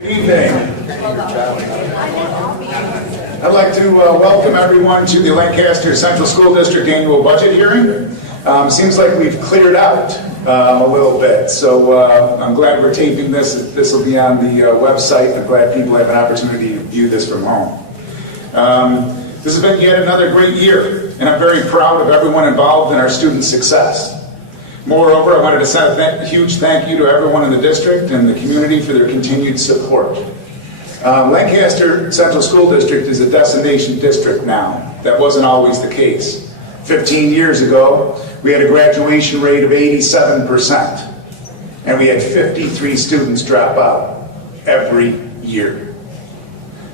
Good evening. I'd like to welcome everyone to the Lancaster Central School District Annual Budget Hearing. Seems like we've cleared out a little bit, so I'm glad we're taping this. This will be on the website. I'm glad people have an opportunity to view this from home. This has been yet another great year, and I'm very proud of everyone involved in our student success. Moreover, I wanted to send a huge thank you to everyone in the district and the community for their continued support. Lancaster Central School District is a destination district now. That wasn't always the case. 15 years ago, we had a graduation rate of 87%, and we had 53 students drop out every year.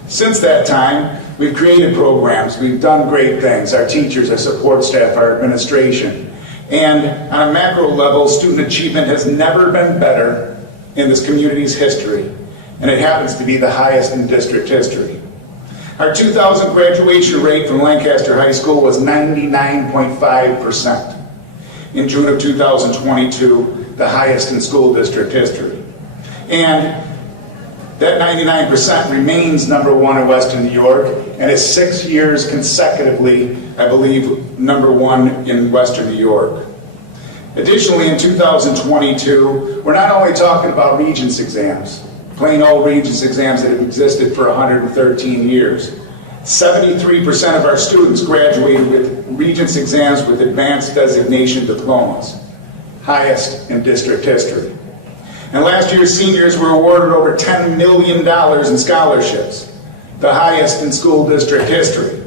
Since that time, we've created programs, we've done great things, our teachers, our support staff, our administration. And on a macro level, student achievement has never been better in this community's history, and it happens to be the highest in district history. Our 2000 graduation rate from Lancaster High School was 99.5%. In June of 2022, the highest in school district history. And that 99% remains number one in Western New York, and is 6 years consecutively, I believe, number one in Western New York. Additionally, in 2022, we're not only talking about Regents exams, plain old Regents exams that have existed for 113 years. 73% of our students graduated with Regents exams with advanced designation diplomas, highest in district history. And last year's seniors were awarded over $10 million in scholarships, the highest in school district history.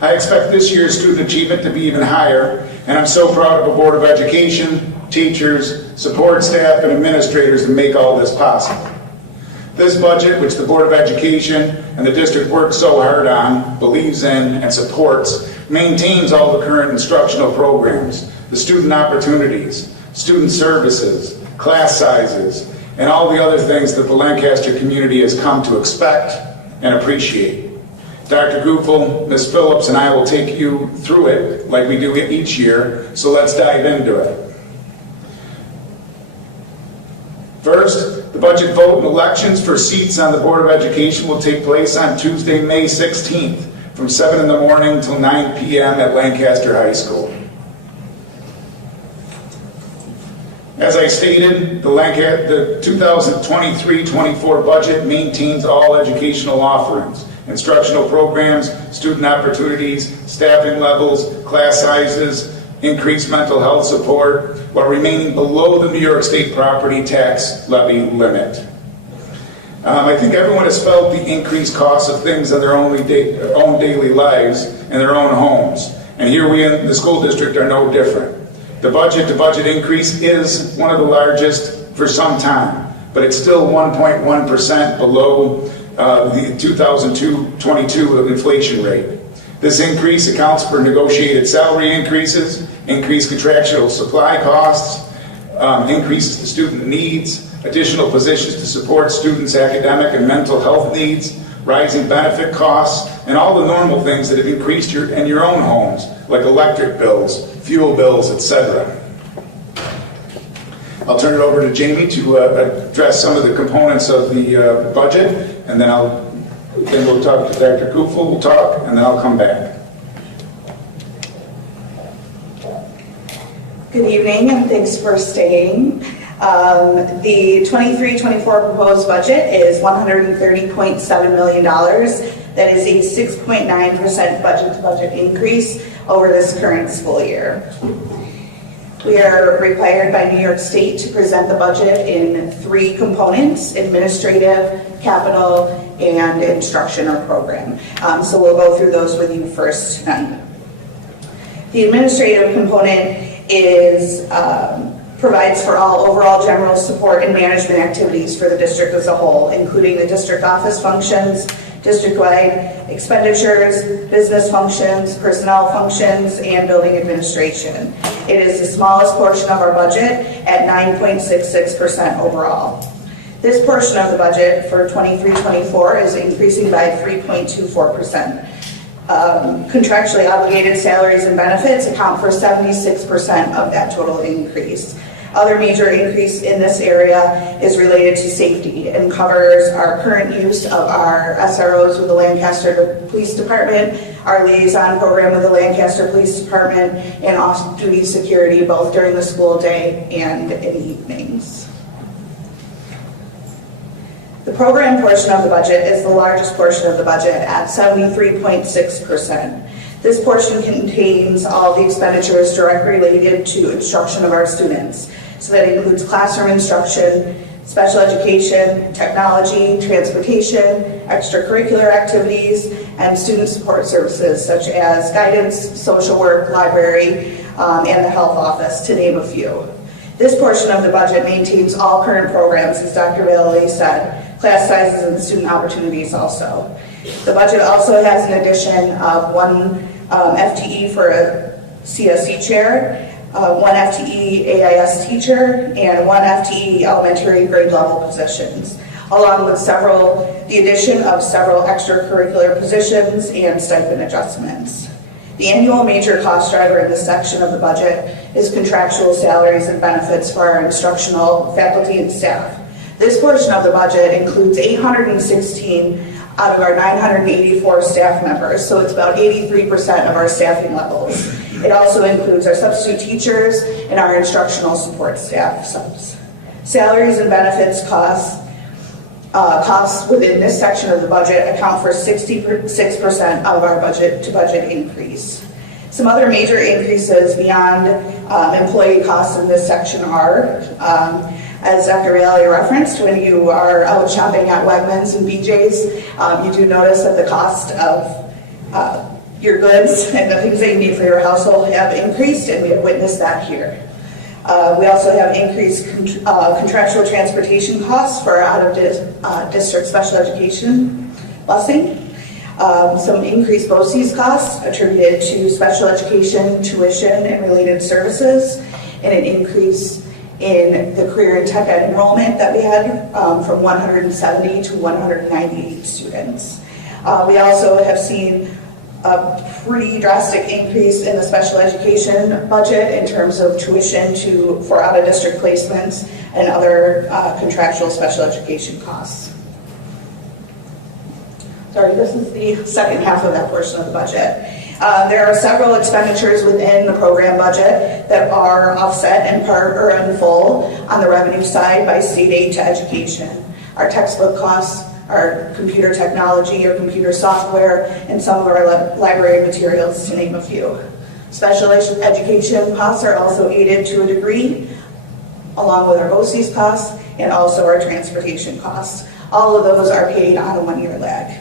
I expect this year's student achievement to be even higher, and I'm so proud of the Board of Education, teachers, support staff, and administrators to make all this possible. This budget, which the Board of Education and the district worked so hard on, believes in, and supports, maintains all the current instructional programs, the student opportunities, student services, class sizes, and all the other things that the Lancaster community has come to expect and appreciate. Dr. Goofel, Ms. Phillips, and I will take you through it like we do each year, so let's dive into it. First, the budget vote and elections for seats on the Board of Education will take place on Tuesday, May 16th, from 7 in the morning till 9 p.m. at Lancaster High School. As I stated, the 2023-24 budget maintains all educational offerings, instructional programs, student opportunities, staffing levels, class sizes, increased mental health support, while remaining below the New York State property tax levy limit. I think everyone has felt the increased costs of things in their own daily lives and their own homes, and here we in the school district are no different. The budget-to-budget increase is one of the largest for some time, but it's still 1.1% below the 2022 inflation rate. This increase accounts for negotiated salary increases, increased contractual supply costs, increases to student needs, additional positions to support students' academic and mental health needs, rising benefit costs, and all the normal things that have increased in your own homes, like electric bills, fuel bills, etc. I'll turn it over to Jamie to address some of the components of the budget, and then we'll talk to Dr. Goofel, we'll talk, and then I'll come back. Good evening, and thanks for staying. The 23-24 proposed budget is $130.7 million. That is a 6.9% budget-to-budget increase over this current school year. We are required by New York State to present the budget in 3 components: administrative, capital, and instruction or program. So we'll go through those with you first tonight. The administrative component provides for all overall general support and management activities for the district as a whole, including the district office functions, district-wide expenditures, business functions, personnel functions, and building administration. It is the smallest portion of our budget at 9.66% overall. This portion of the budget for 23-24 is increasing by 3.24%. Contractually obligated salaries and benefits account for 76% of that total increase. Other major increase in this area is related to safety and covers our current use of our SROs with the Lancaster Police Department, our liaison program with the Lancaster Police Department, and off-duty security both during the school day and in evenings. The program portion of the budget is the largest portion of the budget at 73.6%. This portion contains all the expenditures directly related to instruction of our students. So that includes classroom instruction, special education, technology, transportation, extracurricular activities, and student support services such as guidance, social work, library, and the health office, to name a few. This portion of the budget maintains all current programs, as Dr. Bailey said, class sizes and student opportunities also. The budget also has an addition of one FTE for a CSE chair, one FTE AIS teacher, and one FTE elementary grade level positions, along with the addition of several extracurricular positions and stipend adjustments. The annual major cost driver in this section of the budget is contractual salaries and benefits for our instructional faculty and staff. This portion of the budget includes 816 out of our 984 staff members, so it's about 83% of our staffing levels. It also includes our substitute teachers and our instructional support staff subs. Salaries and benefits costs within this section of the budget account for 66% of our budget-to-budget increase. Some other major increases beyond employee costs in this section are, as Dr. Bailey referenced, when you are out shopping at Wegmans and BJ's, you do notice that the cost of your goods and the things that you need for your household have increased, and we have witnessed that here. We also have increased contractual transportation costs for out-of-district special education busing. Some increased BOCES costs attributed to special education, tuition, and related services, and an increase in the career and tech ed enrollment that we had from 170 to 198 students. We also have seen a pretty drastic increase in the special education budget in terms of tuition for out-of-district placements and other contractual special education costs. Sorry, this is the second half of that portion of the budget. There are several expenditures within the program budget that are offset in part or in full on the revenue side by state aid to education. Our textbook costs, our computer technology or computer software, and some of our library materials, to name a few. Special education costs are also aided to a degree, along with our BOCES costs and also our transportation costs. All of those are paid on a one-year lag.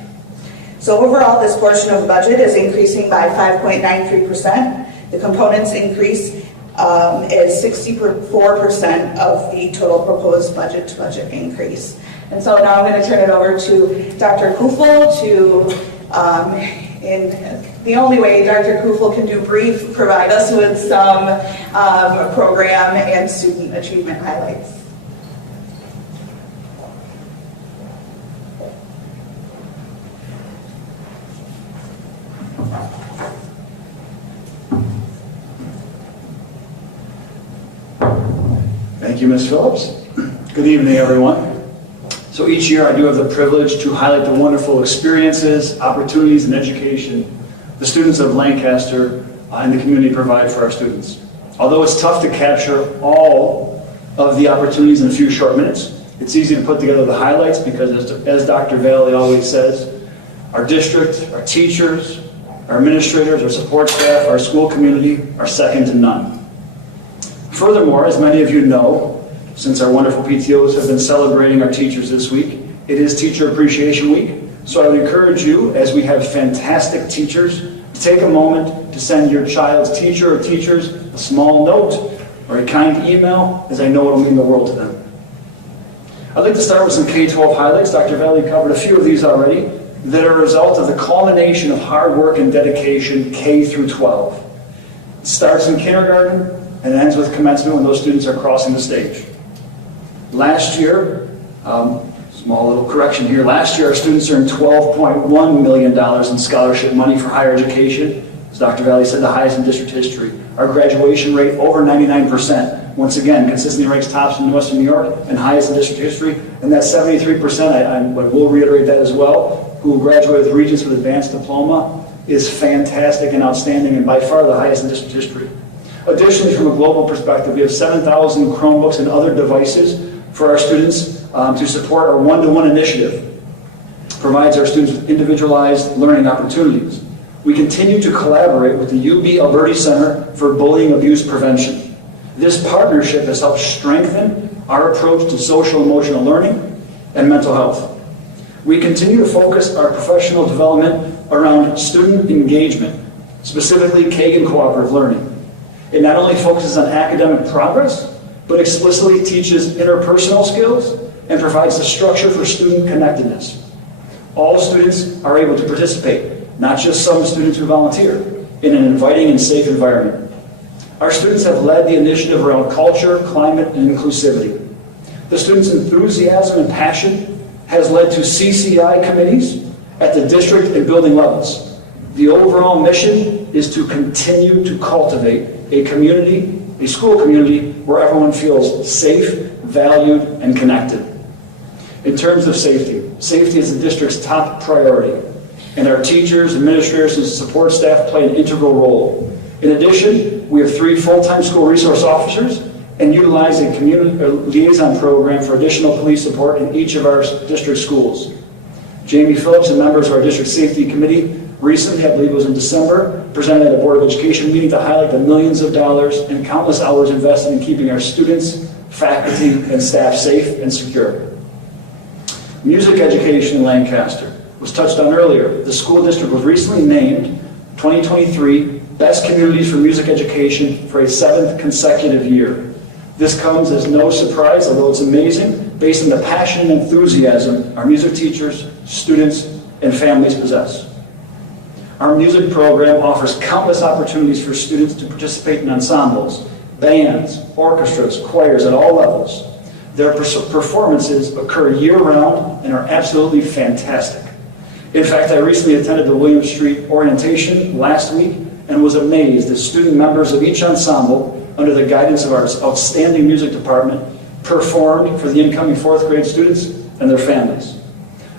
So overall, this portion of the budget is increasing by 5.93%. The components increase is 64% of the total proposed budget-to-budget increase. And so now I'm going to turn it over to Dr. Kufel in the only way Dr. Kufel can do brief, provide us with some program and student achievement highlights. Thank you, Ms. Phillips. Good evening, everyone. So each year I do have the privilege to highlight the wonderful experiences, opportunities, and education the students of Lancaster and the community provide for our students. Although it's tough to capture all of the opportunities in a few short minutes, it's easy to put together the highlights because, as Dr. Bailey always says, our district, our teachers, our administrators, our support staff, our school community are second to none. Furthermore, as many of you know, since our wonderful PTOs have been celebrating our teachers this week, it is Teacher Appreciation Week. So I would encourage you, as we have fantastic teachers, to take a moment to send your child's teacher or teachers a small note or a kind email, as I know it will mean the world to them. I'd like to start with some K-12 highlights. Dr. Bailey covered a few of these already, that are a result of the culmination of hard work and dedication K through 12. It starts in kindergarten and ends with commencement when those students are crossing the stage. Last year, small little correction here, last year our students earned $12.1 million in scholarship money for higher education. As Dr. Bailey said, the highest in district history. Our graduation rate over 99%, once again, consistently ranks tops in Western New York and highest in district history. And that 73%, I will reiterate that as well, who graduated with Regents with advanced diploma is fantastic and outstanding and by far the highest in district history. Additionally, from a global perspective, we have 7,000 Chromebooks and other devices for our students to support our one-to-one initiative. Provides our students with individualized learning opportunities. We continue to collaborate with the UB Alberti Center for Bullying Abuse Prevention. This partnership has helped strengthen our approach to social emotional learning and mental health. We continue to focus our professional development around student engagement, specifically Kagan Cooperative Learning. It not only focuses on academic progress, but explicitly teaches interpersonal skills and provides the structure for student connectedness. All students are able to participate, not just some students who volunteer, in an inviting and safe environment. Our students have led the initiative around culture, climate, and inclusivity. The students' enthusiasm and passion has led to CCI committees at the district and building levels. The overall mission is to continue to cultivate a community, a school community, where everyone feels safe, valued, and connected. In terms of safety, safety is the district's top priority, and our teachers, administrators, and support staff play an integral role. In addition, we have 3 full-time school resource officers and utilize a community liaison program for additional police support in each of our district schools. Jamie Phillips and members of our district safety committee recently, I believe it was in December, presented at a Board of Education meeting to highlight the millions of dollars and countless hours invested in keeping our students, faculty, and staff safe and secure. Music education in Lancaster was touched on earlier. The school district was recently named 2023 Best Communities for Music Education for a 7th consecutive year. This comes as no surprise, although it's amazing, based on the passion and enthusiasm our music teachers, students, and families possess. Our music program offers countless opportunities for students to participate in ensembles, bands, orchestras, choirs at all levels. Their performances occur year-round and are absolutely fantastic. In fact, I recently attended the William Street orientation last week and was amazed as student members of each ensemble, under the guidance of our outstanding music department, performed for the incoming 4th grade students and their families.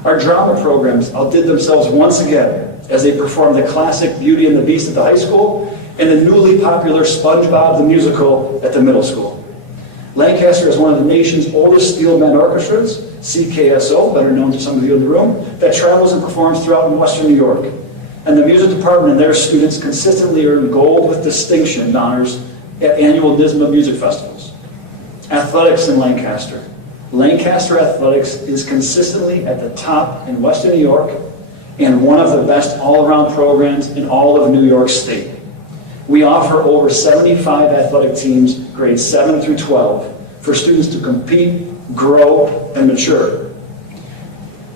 Our drama programs outdid themselves once again as they performed the classic Beauty and the Beast at the high school and the newly popular SpongeBob the Musical at the middle school. Lancaster is one of the nation's oldest steel band orchestras, CKSO, better known to some of you in the room, that travels and performs throughout Western New York. And the music department and their students consistently earn gold with distinction honors at annual NYSSMA music festivals. Athletics in Lancaster. Lancaster Athletics is consistently at the top in Western New York and one of the best all-around programs in all of New York State. We offer over 75 athletic teams, grades 7 through 12, for students to compete, grow, and mature.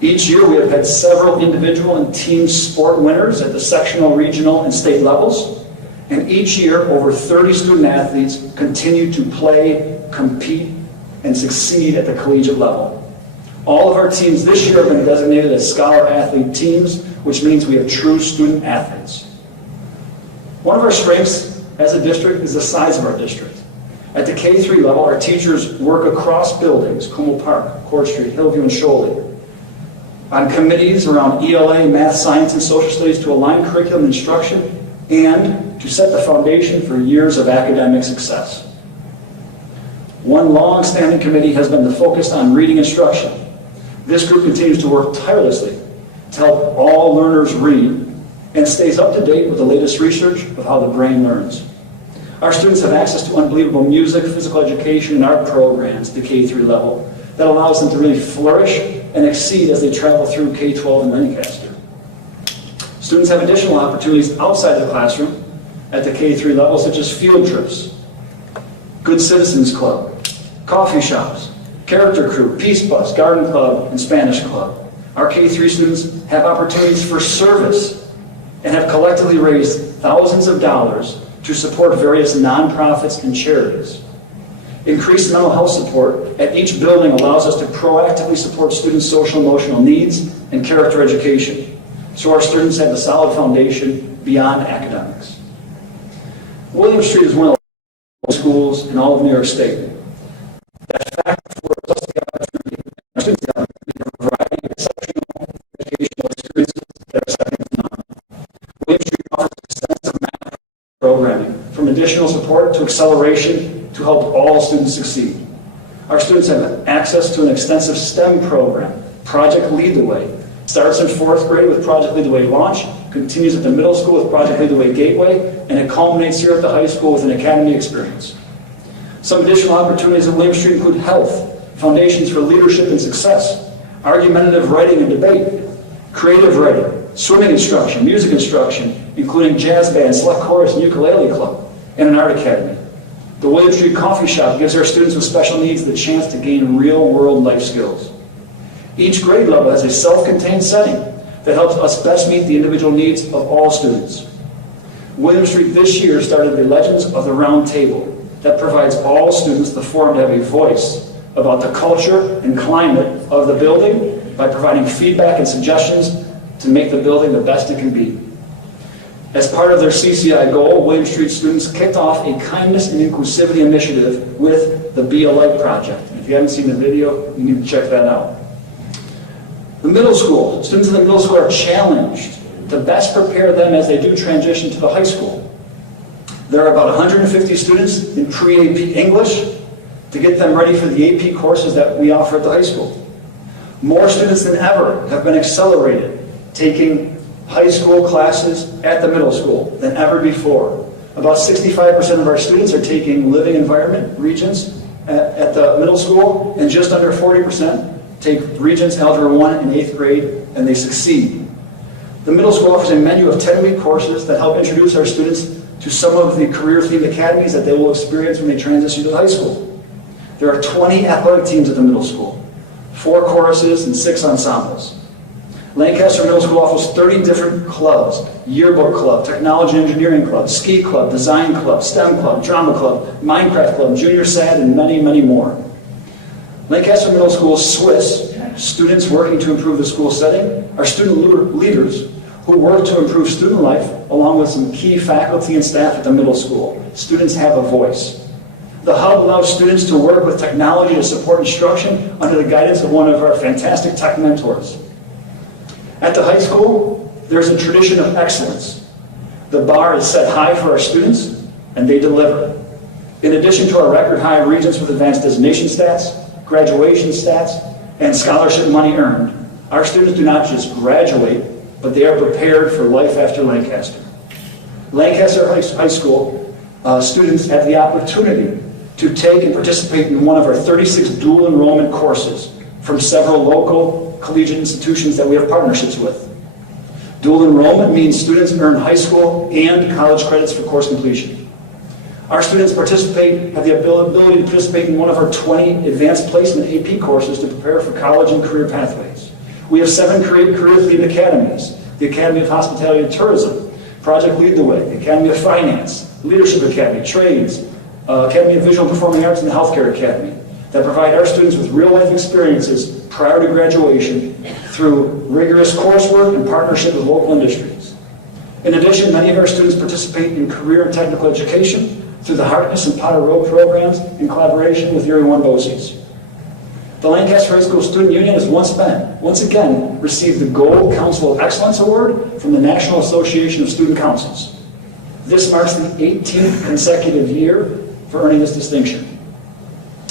Each year we have had several individual and team sport winners at the sectional, regional, and state levels. And each year, over 30 student athletes continue to play, compete, and succeed at the collegiate level. All of our teams this year have been designated as scholar athlete teams, which means we have true student athletes. One of our strengths as a district is the size of our district. At the K-3 level, our teachers work across buildings, Como Park, Court Street, Hillview, and Sholey, on committees around ELA, math, science, and social studies to align curriculum instruction and to set the foundation for years of academic success. One long-standing committee has been the focus on reading instruction. This group continues to work tirelessly to help all learners read and stays up to date with the latest research of how the brain learns. Our students have access to unbelievable music, physical education, and art programs at the K-3 level that allows them to really flourish and exceed as they travel through K-12 in Lancaster. Students have additional opportunities outside the classroom at the K-3 level, such as field trips, Good Citizens Club, coffee shops, character crew, Peace Bus, Garden Club, and Spanish Club. Our K-3 students have opportunities for service and have collectively raised thousands of dollars to support various nonprofits and charities. Increased mental health support at each building allows us to proactively support students' social emotional needs and character education, so our students have a solid foundation beyond academics. William Street is one of schools in all of New York State. That fact affords us the opportunity, our students the opportunity for a variety of exceptional educational experiences that are second to none. William Street offers extensive math programming, from additional support to acceleration, to help all students succeed. Our students have access to an extensive STEM program. Project Lead the Way starts in 4th grade with Project Lead the Way Launch, continues at the middle school with Project Lead the Way Gateway, and it culminates here at the high school with an academy experience. Some additional opportunities at William Street include health, foundations for leadership and success, argumentative writing and debate, creative writing, swimming instruction, music instruction, including jazz band, select chorus, and ukulele club, and an art academy. The William Street Coffee Shop gives our students with special needs the chance to gain real-world life skills. Each grade level has a self-contained setting that helps us best meet the individual needs of all students. William Street this year started the Legends of the Round Table that provides all students the forum to have a voice about the culture and climate of the building by providing feedback and suggestions to make the building the best it can be. As part of their CCI goal, William Street students kicked off a kindness and inclusivity initiative with the Be Alike project. If you haven't seen the video, you need to check that out. The middle school, students in the middle school are challenged to best prepare them as they do transition to the high school. There are about 150 students in pre-AP English to get them ready for the AP courses that we offer at the high school. More students than ever have been accelerated, taking high school classes at the middle school than ever before. About 65% of our students are taking living environment regents at the middle school, and just under 40% take Regents Algebra 1 in 8th grade, and they succeed. The middle school offers a menu of 10-week courses that help introduce our students to some of the career-themed academies that they will experience when they transition to high school. There are 20 athletic teams at the middle school, 4 choruses and 6 ensembles. Lancaster Middle School offers 30 different clubs: yearbook club, technology and engineering club, ski club, design club, STEM club, drama club, Minecraft club, junior SAD, and many, many more. Lancaster Middle School's Swiss, students working to improve the school setting, are student leaders who work to improve student life, along with some key faculty and staff at the middle school. Students have a voice. The Hub allows students to work with technology to support instruction under the guidance of one of our fantastic tech mentors. At the high school, there's a tradition of excellence. The bar is set high for our students, and they deliver. In addition to our record high Regents with Advanced Designation stats, graduation stats, and scholarship money earned, our students do not just graduate, but they are prepared for life after Lancaster. Lancaster High School students have the opportunity to take and participate in one of our 36 dual enrollment courses from several local collegiate institutions that we have partnerships with. Dual enrollment means students earn high school and college credits for course completion. Our students have the ability to participate in one of our 20 advanced placement AP courses to prepare for college and career pathways. We have 7 career-themed academies: the Academy of Hospitality and Tourism, Project Lead the Way, the Academy of Finance, Leadership Academy, Trades, Academy of Visual and Performing Arts, and the Healthcare Academy, that provide our students with real-life experiences prior to graduation through rigorous coursework and partnership with local industries. In addition, many of our students participate in career and technical education through the Harkness and Potter Road programs in collaboration with Erie One BOCES. The Lancaster High School Student Union has once again received the Gold Council of Excellence Award from the National Association of Student Councils. This marks the 18th consecutive year for earning this distinction.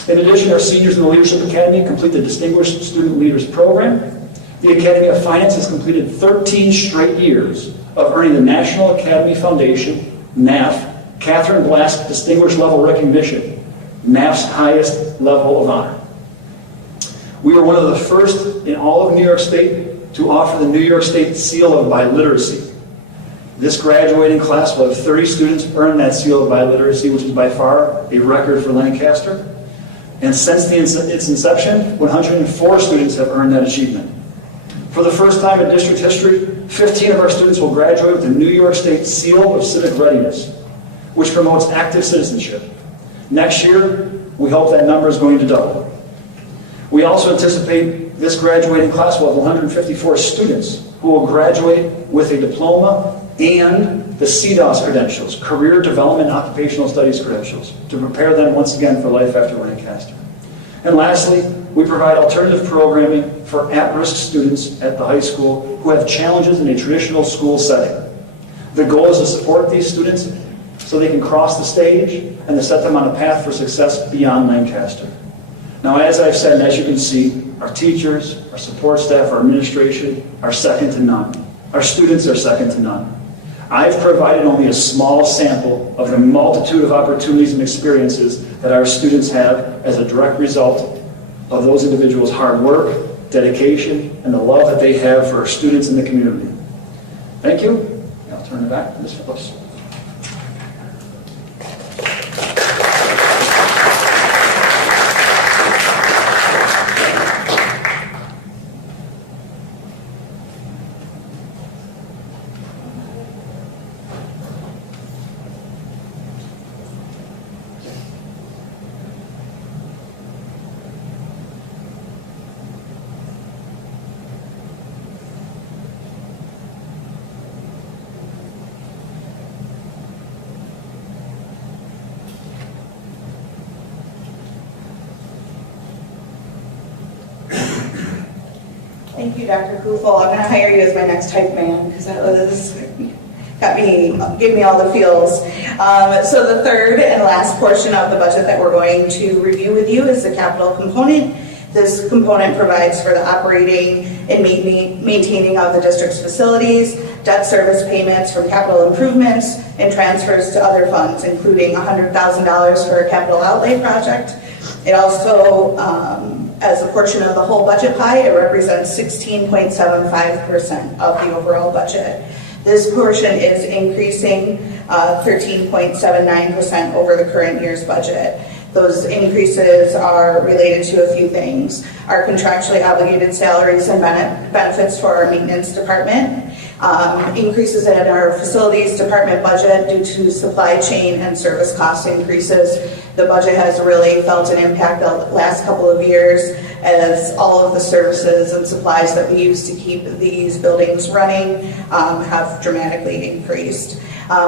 In addition, our seniors in the Leadership Academy complete the Distinguished Student Leaders Program. The Academy of Finance has completed 13 straight years of earning the National Academy Foundation, NAF, Catherine Blask Distinguished Level Recognition, NAF's highest level of honor. We were one of the first in all of New York State to offer the New York State Seal of Biliteracy. This graduating class will have 30 students earn that seal of biliteracy, which is by far a record for Lancaster. And since its inception, 104 students have earned that achievement. For the first time in district history, 15 of our students will graduate with the New York State Seal of Civic Readiness, which promotes active citizenship. Next year, we hope that number is going to double. We also anticipate this graduating class will have 154 students who will graduate with a diploma and the CDOS credentials, Career Development and Occupational Studies credentials, to prepare them once again for life after Lancaster. And lastly, we provide alternative programming for at-risk students at the high school who have challenges in a traditional school setting. The goal is to support these students so they can cross the stage and to set them on a path for success beyond Lancaster. Now, as I've said, and as you can see, our teachers, our support staff, our administration are second to none. Our students are second to none. I've provided only a small sample of the multitude of opportunities and experiences that our students have as a direct result of those individuals' hard work, dedication, and the love that they have for our students in the community. Thank you. I'll turn it back to Ms. Phillips. Thank you, Dr. Kufel. I'm going to hire you as my next hype man because this gave me all the feels. So the third and last portion of the budget that we're going to review with you is the capital component. This component provides for the operating and maintaining of the district's facilities, debt service payments from capital improvements, and transfers to other funds, including $100,000 for a capital outlay project. It also, as a portion of the whole budget pie, it represents 16.75% of the overall budget. This portion is increasing 13.79% over the current year's budget. Those increases are related to a few things. Our contractually obligated salaries and benefits for our maintenance department, increases in our facilities department budget due to supply chain and service cost increases. The budget has really felt an impact the last couple of years as all of the services and supplies that we use to keep these buildings running have dramatically increased.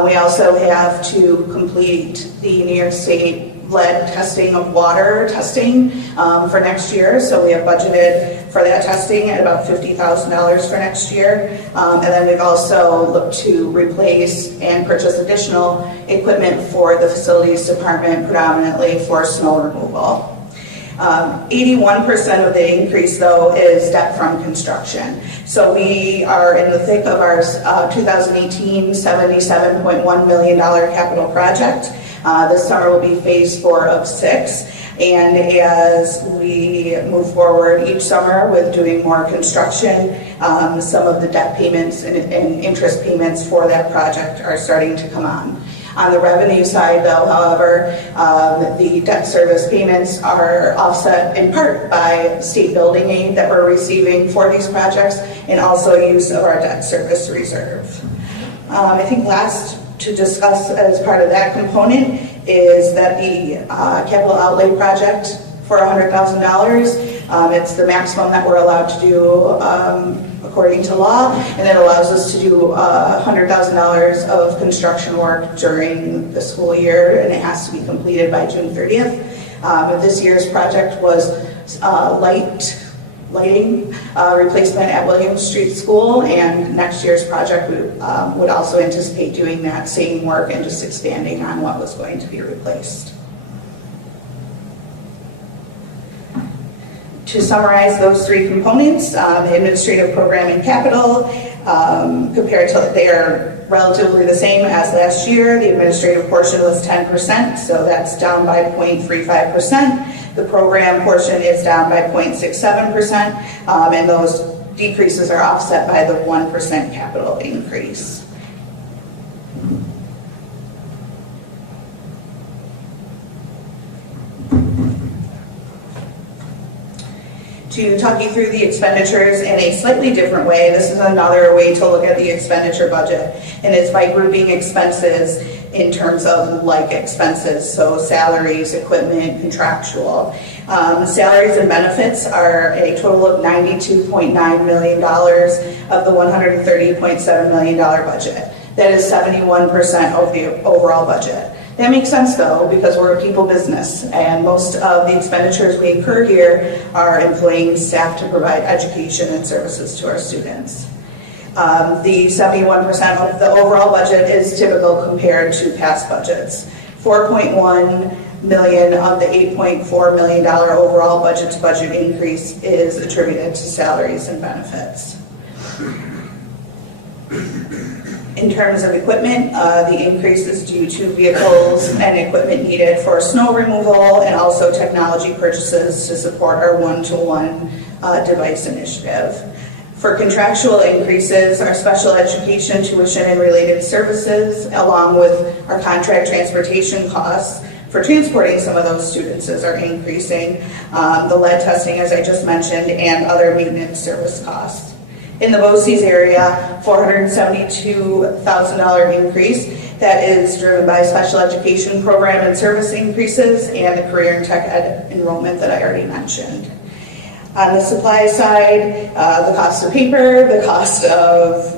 We also have to complete the New York State lead testing of water testing for next year. So we have budgeted for that testing at about $50,000 for next year. And then we've also looked to replace and purchase additional equipment for the facilities department, predominantly for snow removal. 81% of the increase, though, is debt from construction. So we are in the thick of our 2018 $77.1 million capital project. This summer will be phase 4 of 6. And as we move forward each summer with doing more construction, some of the debt payments and interest payments for that project are starting to come on. On the revenue side, though, however, the debt service payments are offset in part by state building aid that we're receiving for these projects and also use of our debt service reserve. I think last to discuss as part of that component is that the capital outlay project for $100,000, it's the maximum that we're allowed to do according to law, and it allows us to do $100,000 of construction work during the school year, and it has to be completed by June 30th. This year's project was lighting replacement at William Street School, and next year's project would also anticipate doing that same work and just expanding on what was going to be replaced. To summarize those three components, the administrative program and capital, compared to, they are relatively the same as last year. The administrative portion was 10%, so that's down by 0.35%. The program portion is down by 0.67%, and those decreases are offset by the 1% capital increase. To talk you through the expenditures in a slightly different way, this is another way to look at the expenditure budget, and it's by grouping expenses in terms of like expenses, so salaries, equipment, contractual. Salaries and benefits are a total of $92.9 million of the $130.7 million budget. That is 71% of the overall budget. That makes sense though, because we're a people business and most of the expenditures we incur here are employing staff to provide education and services to our students. The 71% of the overall budget is typical compared to past budgets. 4.1 million of the $8.4 million overall budget to budget increase is attributed to salaries and benefits. In terms of equipment, the increase is due to vehicles and equipment needed for snow removal and also technology purchases to support our one-to-one device initiative. For contractual increases, our special education tuition and related services, along with our contract transportation costs for transporting some of those students are increasing. The lead testing, as I just mentioned, and other maintenance service costs. In the BOCES area, $472,000 increase. That is driven by special education program and service increases and the career and tech ed enrollment that I already mentioned. On the supply side, the cost of paper, the cost of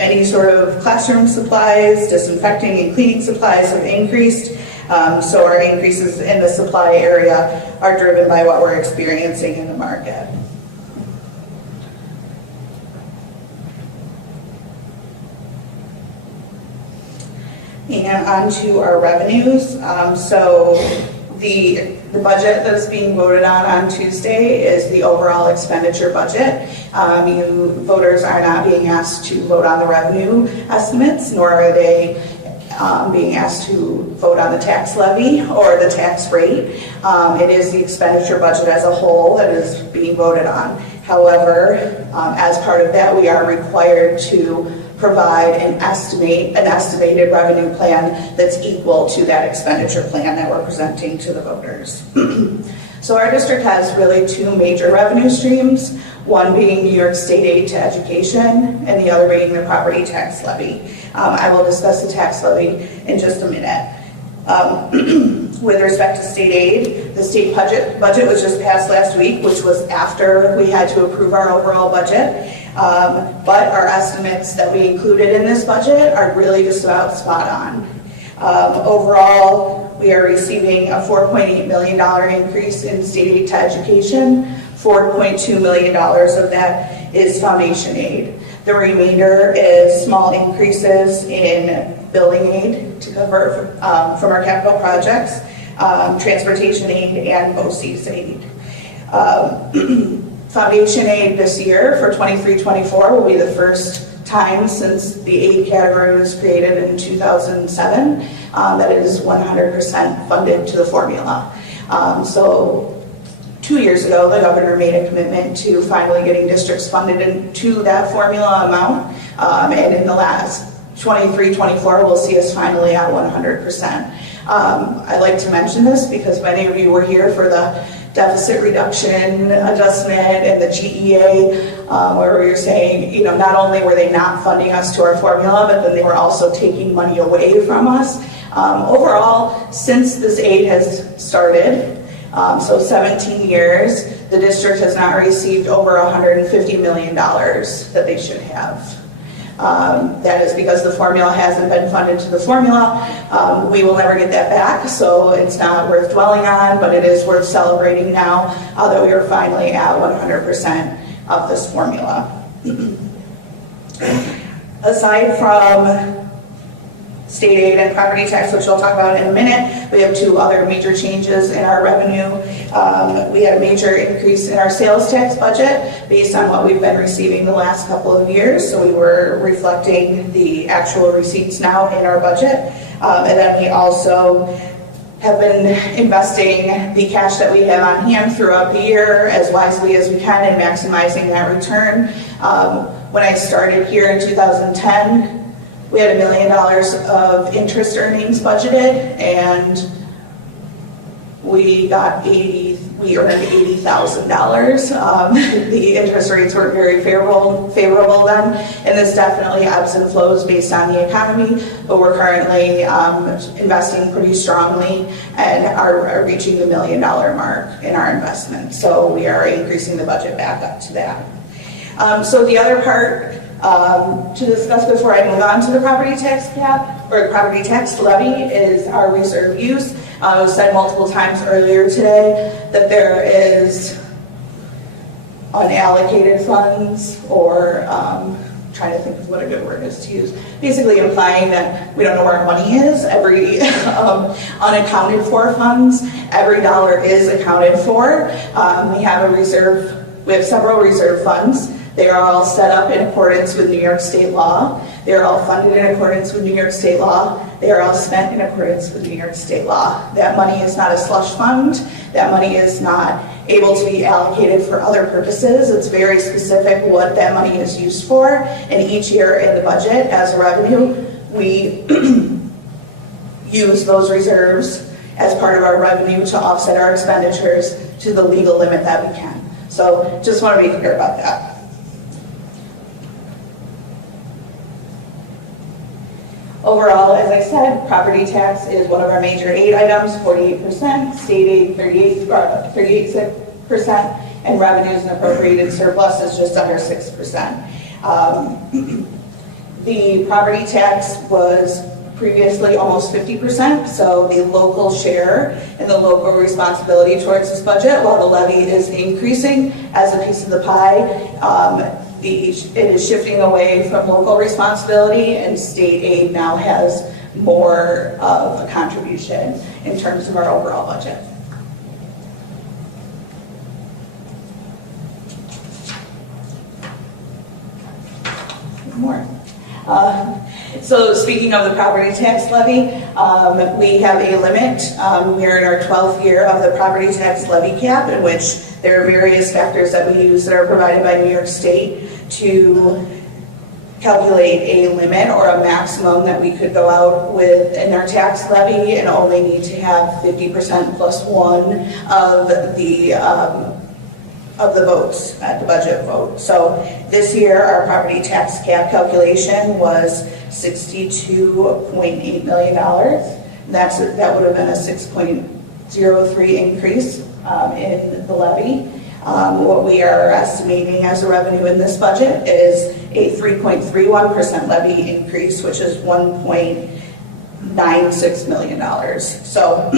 any sort of classroom supplies, disinfecting and cleaning supplies have increased. So our increases in the supply area are driven by what we're experiencing in the market. And on to our revenues. So the budget that's being voted on Tuesday is the overall expenditure budget. You voters are not being asked to vote on the revenue estimates, nor are they being asked to vote on the tax levy or the tax rate. It is the expenditure budget as a whole that is being voted on. However, as part of that, we are required to provide an estimated revenue plan that's equal to that expenditure plan that we're presenting to the voters. So our district has really two major revenue streams, one being New York State aid to education and the other being the property tax levy. I will discuss the tax levy in just a minute. With respect to state aid, the state budget was just passed last week, which was after we had to approve our overall budget. But our estimates that we included in this budget are really just about spot on. Overall, we are receiving a $4.8 million increase in state aid to education. $4.2 million of that is foundation aid. The remainder is small increases in building aid to cover from our capital projects, transportation aid, and BOCES aid. Foundation aid this year for 23-24 will be the first time since the aid category was created in 2007 that it is 100% funded to the formula. So 2 years ago, the governor made a commitment to finally getting districts funded into that formula amount, and in the last 23-24, we'll see us finally at 100%. I'd like to mention this because many of you were here for the deficit reduction adjustment and the GEA, where we were saying, you know, not only were they not funding us to our formula, but then they were also taking money away from us. Overall, since this aid has started, so 17 years, the district has not received over $150 million that they should have. That is because the formula hasn't been funded to the formula. We will never get that back, so it's not worth dwelling on, but it is worth celebrating now that we are finally at 100% of this formula. Aside from state aid and property tax, which we'll talk about in a minute, we have two other major changes in our revenue. We had a major increase in our sales tax budget based on what we've been receiving the last couple of years. So we were reflecting the actual receipts now in our budget. And then we also have been investing the cash that we have on hand throughout the year as wisely as we can in maximizing that return. When I started here in 2010, we had $1 million of interest earnings budgeted, and we earned $80,000. The interest rates were very favorable then, and this definitely ebbs and flows based on the economy, but we're currently investing pretty strongly and are reaching the $1 million mark in our investment. So we are increasing the budget back up to that. So the other part To discuss before I move on to the property tax cap, or property tax levy, is our reserve use. It was said multiple times earlier today that there is unallocated funds, or trying to think of what a good word is to use, basically implying that we don't know where our money is. Every unaccounted for funds, every dollar is accounted for. We have several reserve funds. They are all set up in accordance with New York State law. They are all funded in accordance with New York State law. They are all spent in accordance with New York State law. That money is not a slush fund. That money is not able to be allocated for other purposes. It's very specific what that money is used for. And each year in the budget as revenue, we use those reserves as part of our revenue to offset our expenditures to the legal limit that we can. So just want to be clear about that. Overall, as I said, property tax is one of our major aid items, 48%, state aid 38%, and revenues and appropriated surplus is just under 6%. The property tax was previously almost 50%, so the local share and the local responsibility towards this budget, while the levy is increasing as a piece of the pie, it is shifting away from local responsibility, and state aid now has more of a contribution in terms of our overall budget. More. So speaking of the property tax levy, we have a limit. We're in our 12th year of the property tax levy cap, in which there are various factors that we use that are provided by New York State to calculate a limit or a maximum that we could go out with in our tax levy, and only need to have 50% plus one of the votes at the budget vote. So this year, our property tax cap calculation was $62.8 million. That would have been a 6.03 increase in the levy. What we are estimating as a revenue in this budget is a 3.31% levy increase, which is $1.96 million. So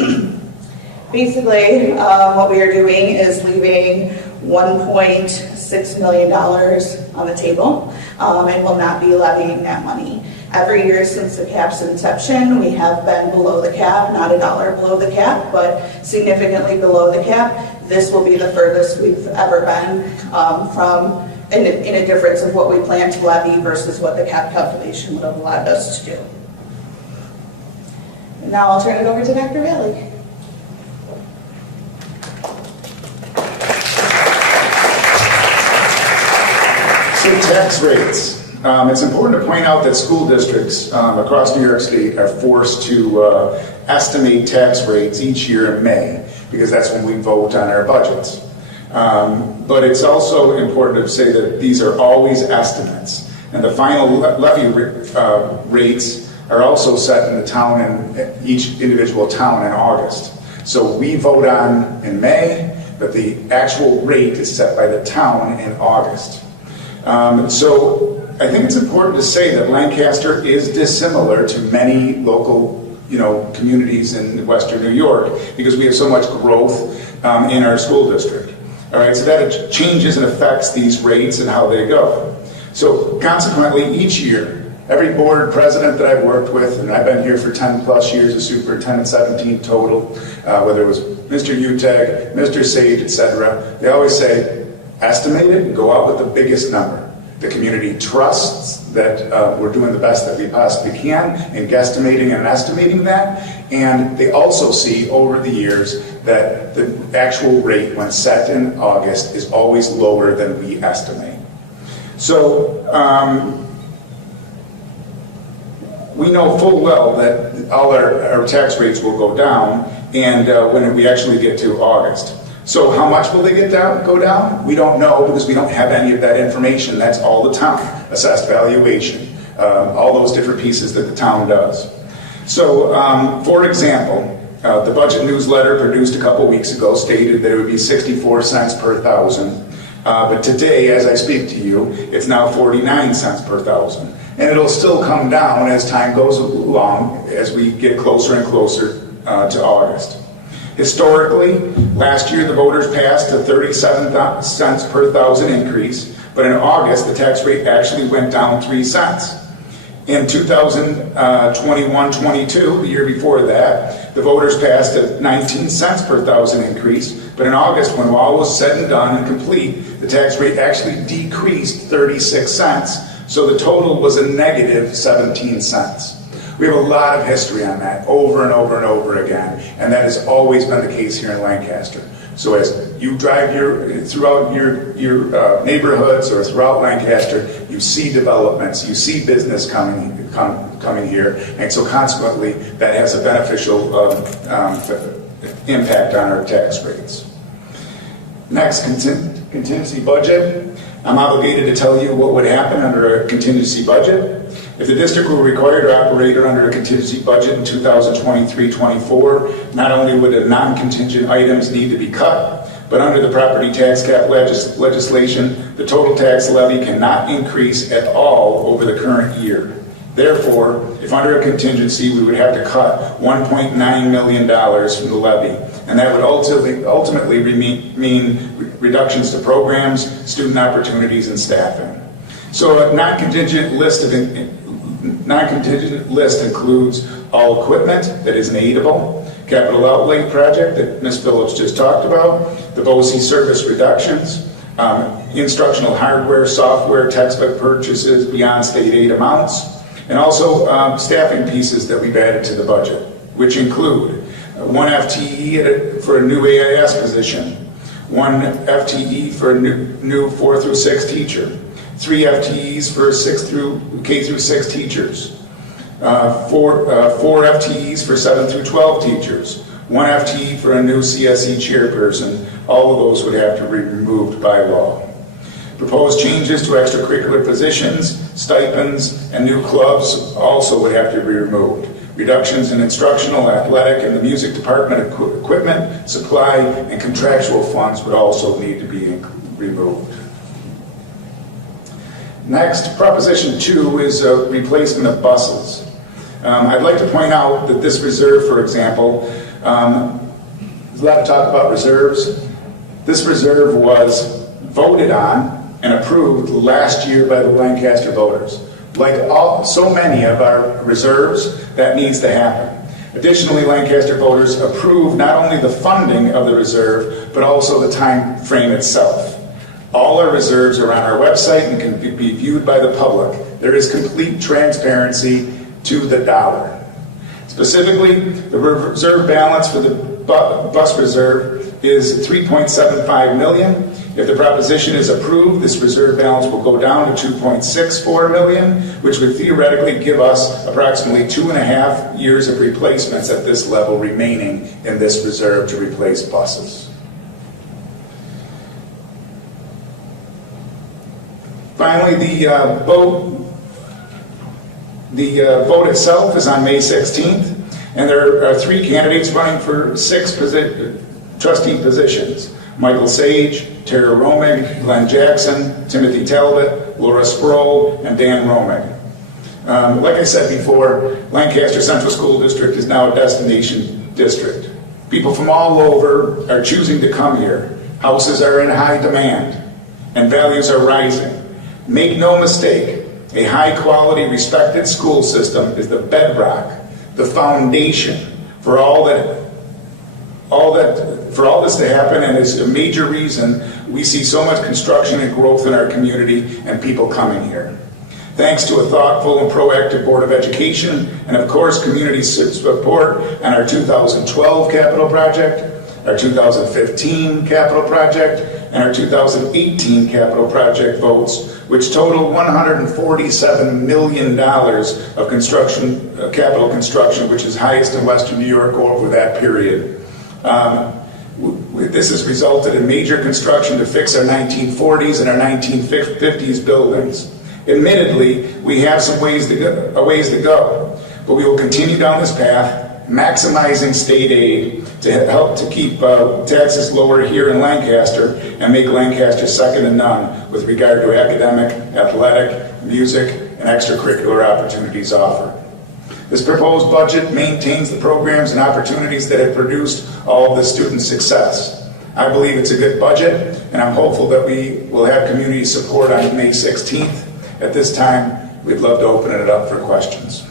basically, what we are doing is leaving $1.6 million on the table, and will not be levying that money. Every year since the cap's inception, we have been below the cap, not a dollar below the cap, but significantly below the cap. This will be the furthest we've ever been in a difference of what we plan to levy versus what the cap calculation would have allowed us to do. And now I'll turn it over to Dr. Bailey. So tax rates. It's important to point out that school districts across New York State are forced to estimate tax rates each year in May, because that's when we vote on our budgets. But it's also important to say that these are always estimates, and the final levy rates are also set in the town, and each individual town, in August. So we vote on in May, but the actual rate is set by the town in August. So I think it's important to say that Lancaster is dissimilar to many local, communities in Western New York, because we have so much growth in our school district. All right, so that changes and affects these rates and how they go. So consequently, each year, every board president that I've worked with, and I've been here for 10 plus years as superintendent, 17 total, whether it was Mr. Uteg, Mr. Sage, etc., they always say, estimate it and go out with the biggest number. The community trusts that we're doing the best that we possibly can in guesstimating and estimating that, and they also see over the years that the actual rate when set in August is always lower than we estimate. So we know full well that all our tax rates will go down, and when we actually get to August. So how much will they go down? We don't know, because we don't have any of that information. That's all the town, assessed valuation, all those different pieces that the town does. So, for example, the budget newsletter produced a couple weeks ago stated that it would be 64 cents per thousand. But today, as I speak to you, it's now 49 cents per thousand. And it'll still come down as time goes along, as we get closer and closer to August. Historically, last year the voters passed a 37 cents per thousand increase, but in August the tax rate actually went down 3 cents. In 2021-22, the year before that, the voters passed a 19 cents per thousand increase, but in August, when all was said and done and complete, the tax rate actually decreased 36 cents, so the total was a negative 17 cents. We have a lot of history on that, over and over and over again, and that has always been the case here in Lancaster. So as you drive throughout your neighborhoods or throughout Lancaster, you see developments, you see business coming here, and so consequently that has a beneficial impact on our tax rates. Next, contingency budget. I'm obligated to tell you what would happen under a contingency budget. If the district were required to operate under a contingency budget in 2023-24, not only would the non-contingent items need to be cut, but under the property tax cap legislation, the total tax levy cannot increase at all over the current year. Therefore, if under a contingency, we would have to cut $1.9 million from the levy, and that would ultimately mean reductions to programs, student opportunities, and staffing. So a non-contingent list includes all equipment that is aidable, capital outlay project that Ms. Phillips just talked about, the BOCE service reductions, instructional hardware, software, textbook purchases beyond state aid amounts, and also staffing pieces that we've added to the budget, which include 1 FTE for a new AIS position, 1 FTE for a new 4 through 6 teacher, 3 FTEs for K through 6 teachers, 4 FTEs for 7 through 12 teachers, 1 FTE for a new CSE chairperson. All of those would have to be removed by law. Proposed changes to extracurricular positions, stipends, and new clubs also would have to be removed. Reductions in instructional, athletic, and the music department equipment, supply, and contractual funds would also need to be removed. Next, Proposition 2 is a replacement of buses. I'd like to point out that this reserve, for example, there's a lot of talk about reserves. This reserve was voted on and approved last year by the Lancaster voters. Like so many of our reserves, that needs to happen. Additionally, Lancaster voters approved not only the funding of the reserve, but also the time frame itself. All our reserves are on our website and can be viewed by the public. There is complete transparency to the dollar. Specifically, the reserve balance for the bus reserve is $3.75 million. If the proposition is approved, this reserve balance will go down to $2.64 million, which would theoretically give us approximately 2.5 years of replacements at this level remaining in this reserve to replace buses. Finally, the vote itself is on May 16th, and there are 3 candidates running for 6 trustee positions: Michael Sage, Tara Romig, Glenn Jackson, Timothy Talbot, Laura Sproul, and Dan Romig. Like I said before, Lancaster Central School District is now a destination district. People from all over are choosing to come here. Houses are in high demand, and values are rising. Make no mistake, a high-quality, respected school system is the bedrock, the foundation for all this to happen, and is a major reason we see so much construction and growth in our community and people coming here. Thanks to a thoughtful and proactive Board of Education, and of course community support on our 2012 capital project, our 2015 capital project, and our 2018 capital project votes, which total $147 million of capital construction, which is highest in Western New York over that period. This has resulted in major construction to fix our 1940s and our 1950s buildings. Admittedly, we have some ways to go, but we will continue down this path maximizing state aid to help to keep taxes lower here in Lancaster and make Lancaster second to none with regard to academic, athletic, music, and extracurricular opportunities offered. This proposed budget maintains the programs and opportunities that have produced all of the student success. I believe it's a good budget, and I'm hopeful that we will have community support on May 16th. At this time, we'd love to open it up for questions.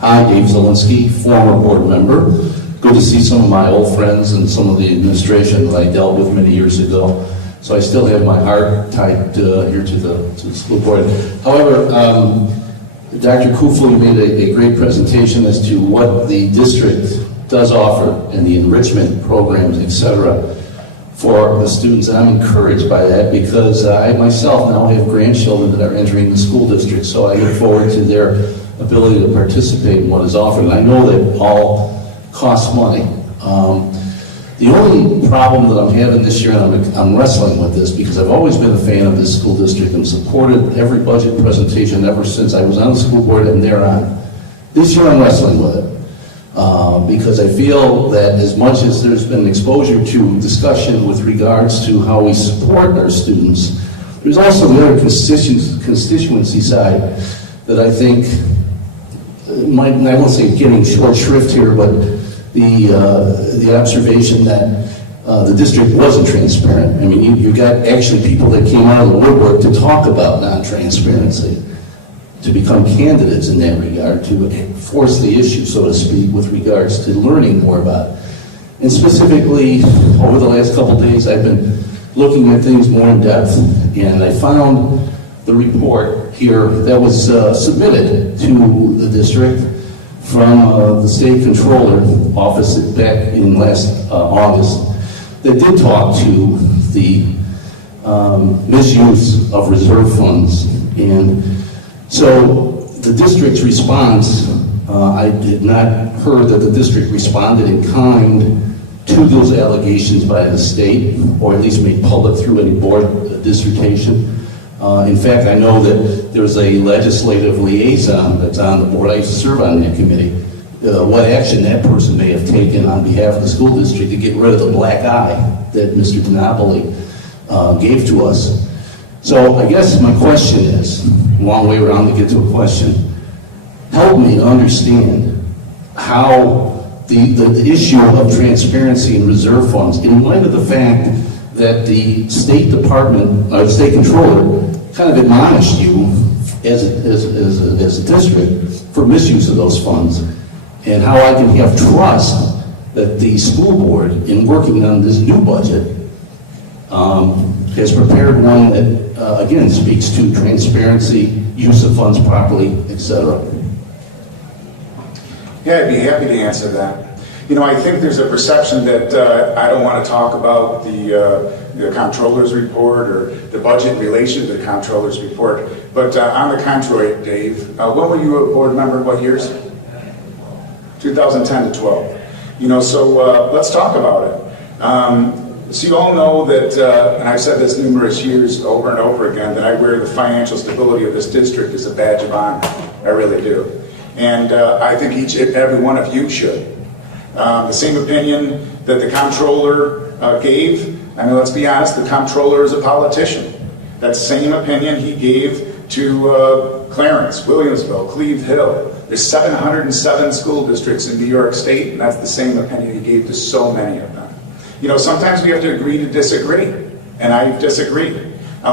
Hi, Dave Zielinski, former board member. Good to see some of my old friends and some of the administration that I dealt with many years ago. So I still have my heart tied here to the school board. However, Dr. Kufel made a great presentation as to what the district does offer and the enrichment programs, etc., for the students. And I'm encouraged by that because I myself now have grandchildren that are entering the school district, so I look forward to their ability to participate in what is offered. And I know that all costs money. The only problem that I'm having this year, and I'm wrestling with this because I've always been a fan of this school district and supported every budget presentation ever since I was on the school board and thereon. This year I'm wrestling with it because I feel that as much as there's been exposure to discussion with regards to how we support our students, there's also the other constituency side that I think might, I won't say getting short shrift here, but the observation that the district wasn't transparent. I mean, you got actually people that came out of the woodwork to talk about non-transparency, to become candidates in that regard, to force the issue, so to speak, with regards to learning more about it. And specifically, over the last couple of days, I've been looking at things more in depth, and I found the report here that was submitted to the district from the state controller office back in last August that did talk to the misuse of reserve funds. And so the district's response, I did not hear that the district responded in kind to those allegations by the state, or at least made public through any board dissertation. In fact, I know that there's a legislative liaison that's on the board. I used to serve on that committee. What action that person may have taken on behalf of the school district to get rid of the black eye that Mr. DiNapoli gave to us. So I guess my question is, a long way around to get to a question, help me to understand how the issue of transparency and reserve funds, in light of the fact that the State Department, or the State Controller, kind of admonished you as a district for misuse of those funds, and how I can have trust that the school board, in working on this new budget, has prepared one that, again, speaks to transparency, use of funds properly, etc. Yeah, I'd be happy to answer that. You know, I think there's a perception that I don't want to talk about the comptroller's report or the budget in relation to the comptroller's report. But on the contrary, Dave, when were you a board member? What years? 2010 to 12. You know, so let's talk about it. So you all know that, and I've said this numerous years over and over again, that I wear the financial stability of this district as a badge of honor. I really do. And I think each and every one of you should. The same opinion that the comptroller gave. I mean, let's be honest, the comptroller is a politician. That same opinion he gave to Clarence, Williamsville, Cleve Hill. There's 707 school districts in New York State, and that's the same opinion he gave to so many of them. You know, sometimes we have to agree to disagree, and I disagree. I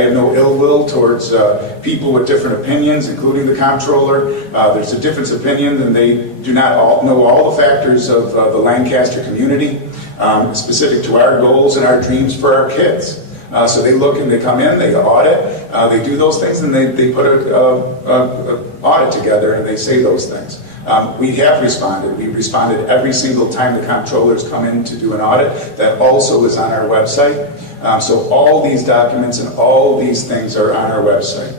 have no ill will towards people with different opinions, including the comptroller. There's a difference of opinion, and they do not know all the factors of the Lancaster community, specific to our goals and our dreams for our kids. So they look and they come in, they audit, they do those things, and they put an audit together and they say those things. We have responded. We responded every single time the comptrollers come in to do an audit. That also is on our website. So all these documents and all these things are on our website.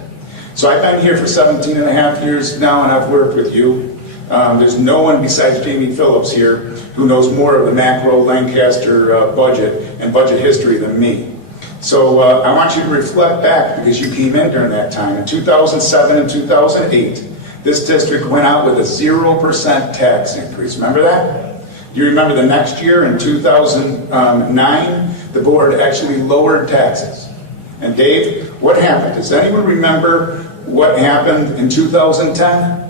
So I've been here for 17 and a half years now, and I've worked with you. There's no one besides Jamie Phillips here who knows more of the macro Lancaster budget and budget history than me. So I want you to reflect back, because you came in during that time. In 2007 and 2008, this district went out with a 0% tax increase. Remember that? Do you remember the next year, in 2009, the board actually lowered taxes? And Dave, what happened? Does anyone remember what happened in 2010?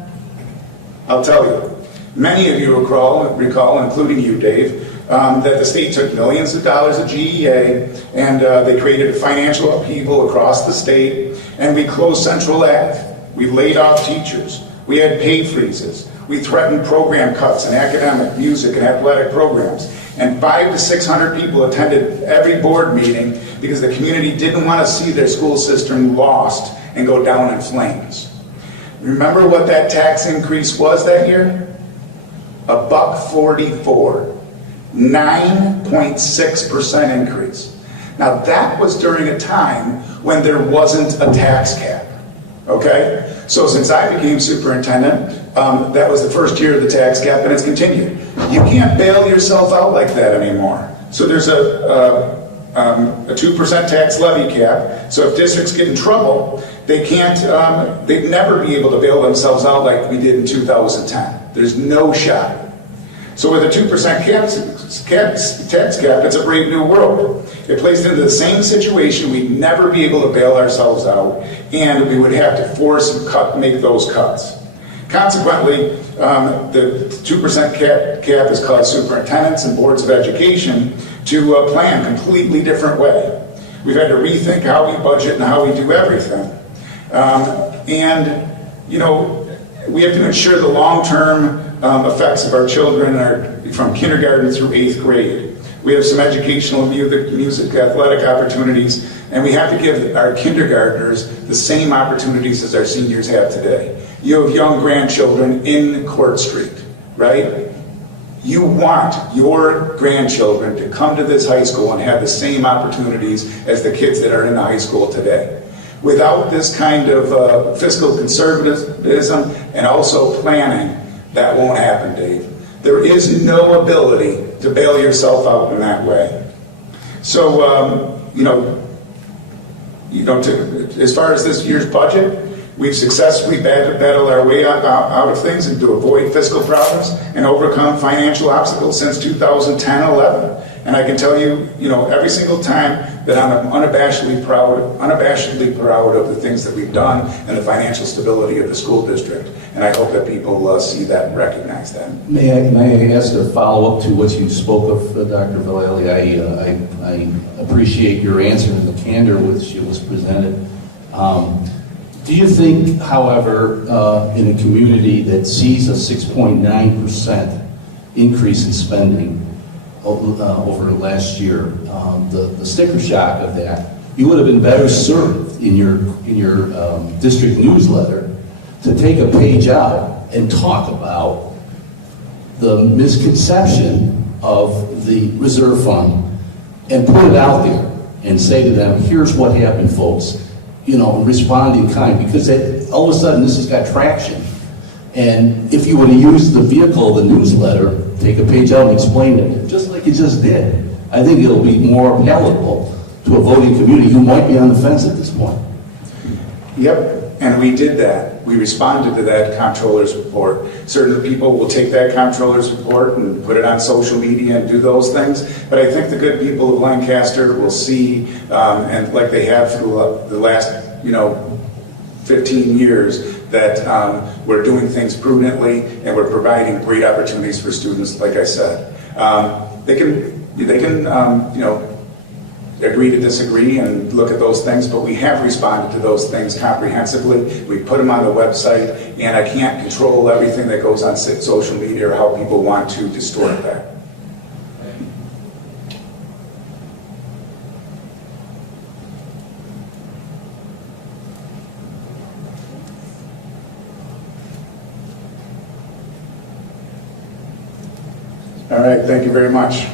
I'll tell you. Many of you recall, including you, Dave, that the state took millions of dollars of GEA and they created a financial upheaval across the state, and we closed Central Ave. We laid off teachers. We had pay freezes. We threatened program cuts in academic, music, and athletic programs. And 500 to 600 people attended every board meeting because the community didn't want to see their school system lost and go down in flames. Remember what that tax increase was that year? $1.44. 9.6% increase. Now that was during a time when there wasn't a tax cap. Okay? So since I became superintendent, that was the first year of the tax cap, and it's continued. You can't bail yourself out like that anymore. So there's a 2% tax levy cap. So if districts get in trouble, they'd never be able to bail themselves out like we did in 2010. There's no shot. So with a 2% tax cap, it's a brave new world. It placed into the same situation, we'd never be able to bail ourselves out, and we would have to make those cuts. Consequently, the 2% cap has caused superintendents and boards of education to plan a completely different way. We've had to rethink how we budget and how we do everything. We have to ensure the long-term effects of our children are from kindergarten through 8th grade. We have some educational music, athletic opportunities, and we have to give our kindergartners the same opportunities as our seniors have today. You have young grandchildren in Court Street, right? You want your grandchildren to come to this high school and have the same opportunities as the kids that are in the high school today. Without this kind of fiscal conservatism and also planning, that won't happen, Dave. There is no ability to bail yourself out in that way. So, as far as this year's budget, we've successfully battled our way out of things and to avoid fiscal problems and overcome financial obstacles since 2010-11. And I can tell you, every single time that I'm unabashedly proud of the things that we've done and the financial stability of the school district. And I hope that people see that and recognize that. May I ask a follow-up to what you spoke of, Dr. Vallely? I appreciate your answer and the candor which it was presented. Do you think, however, in a community that sees a 6.9% increase in spending over last year, the sticker shock of that, you would have been better served in your district newsletter to take a page out and talk about the misconception of the reserve fund and put it out there and say to them, here's what happened, folks. Respond in kind, because all of a sudden this has got traction. And if you would have used the vehicle of the newsletter, take a page out and explain it, just like you just did, I think it'll be more palatable to a voting community who might be on the fence at this point. Yep, and we did that. We responded to that comptroller's report. Certain people will take that comptroller's report and put it on social media and do those things, but I think the good people of Lancaster will see, and like they have for the last 15 years, that we're doing things prudently and we're providing great opportunities for students. Like I said, they can agree to disagree and look at those things, but we have responded to those things comprehensively. We put them on the website, and I can't control everything that goes on social media or how people want to distort that. All right, thank you very much.